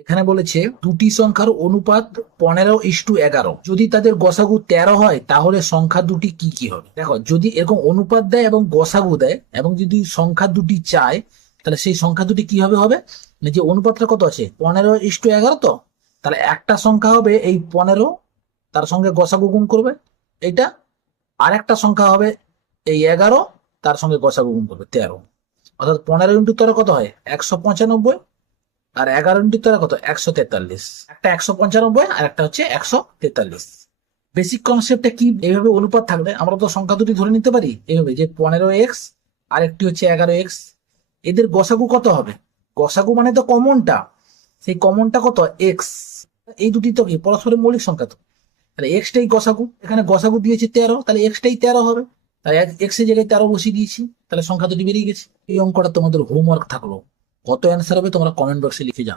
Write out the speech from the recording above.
এখানে বলেছে দুটি সংখ্যার অনুপাত 15:11, যদি তাদের গসাগু 13 হয় তাহলে সংখ্যা দুটি কি কি হবে। দেখো, যদি এরকম অনুপাত দেয় এবং গসাগু দেয় এবং যদি সংখ্যা দুটি চায়, তাহলে সেই সংখ্যা দুটি কিভাবে হবে, মানে যে অনুপাতটা কত আছে 15:11, তো তাহলে একটা সংখ্যা হবে এই 15, তার সঙ্গে গসাগু গুণ করবে এইটা, আর একটা সংখ্যা হবে এই 11, তার সঙ্গে গসাগু গুণ করবে 13। অর্থাৎ 15 × 13 কত হয় 195, আর 11 × 13 কত 143। একটা 195 আর একটা হচ্ছে 143। বেসিক কনসেপ্টটা কি, এইভাবে অনুপাত থাকলে আমরা তো সংখ্যা দুটি ধরে নিতে পারি এইভাবে, যে 15x আর একটি হচ্ছে 11x, এদের গসাগু কত হবে, গসাগু মানে তো কমনটা, সেই কমনটা কত এক্স, এই দুটি তো কি পরস্পরের মৌলিক সংখ্যা, তো তাহলে এক্সটাই গসাগু, এখানে গসাগু দিয়েছে 13, তাহলে এক্সটাই 13 হবে, তাহলে এক্স এর জায়গায় 13 বসিয়ে দিয়েছি, তাহলে সংখ্যা দুটি বেরিয়ে গেছে। এই অঙ্কটা তোমাদের হোমওয়ার্ক থাকলো, কত অ্যান্সার হবে তোমরা কমেন্ট বক্সে লিখে জানাও।